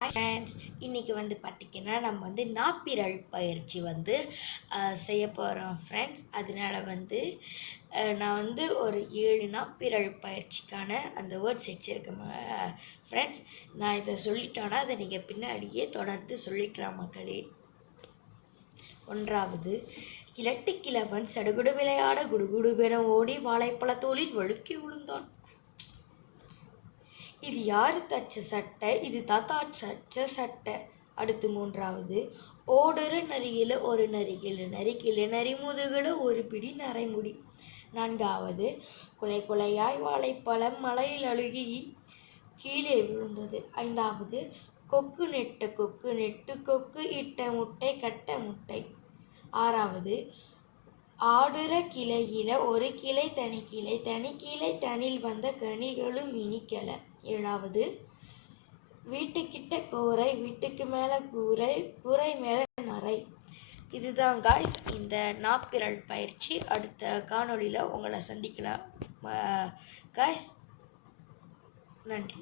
Friends, இன்றைக்கி பார்த்திங்கன்னா நம்ம நாப்பிரல் பயிற்சி செய்ய போகிறோம் ஃப்ரெண்ட்ஸ். அதனால் நான் ஒரு 7 நாப்பிரல் பயிற்சிக்கான அந்த வேர்ட்ஸ் வச்சுருக்கேன் ஃப்ரெண்ட்ஸ். நான் இதை சொல்லிட்டோன்னா அதை நீங்கள் பின்னாடியே தொடர்ந்து சொல்லிக்கலாம் மக்களே. 1வது, கிழட்டு கிழவன் சடுகுடு விளையாட குடுகுடுவென ஓடி வாழைப்பழத்தோளில் வழுக்கி விழுந்தான். இது யாரு தச்ச சட்டை? இது தாத்தா தச்ச சட்டை. அடுத்து 3வது, ஓடுற நரியில ஒரு நரிகில நரிக்கில நரிமுதுகுல ஒரு பிடி நரைமுடி. 4வது, குலை குலையாய் வாழைப்பழம் மலையில் அழுகி கீழே விழுந்தது. 5வது, கொக்கு நெட்டு கொக்கு இட்ட முட்டை கட்ட முட்டை. 6வது, ஆடுற கிளையில ஒரு கிளை தனிக்கிளை தனில் வந்த கனிகளும் இனிக்கல. 7வது, வீட்டுக்கிட்ட கூரை வீட்டுக்கு மேலே கூரை மேலே நரை. இதுதான் காய்ஸ் இந்த நாப்பிரல் பயிற்சி. அடுத்த காணொளியில் உங்களை சந்திக்கலாம் காய்ஸ். நன்றி.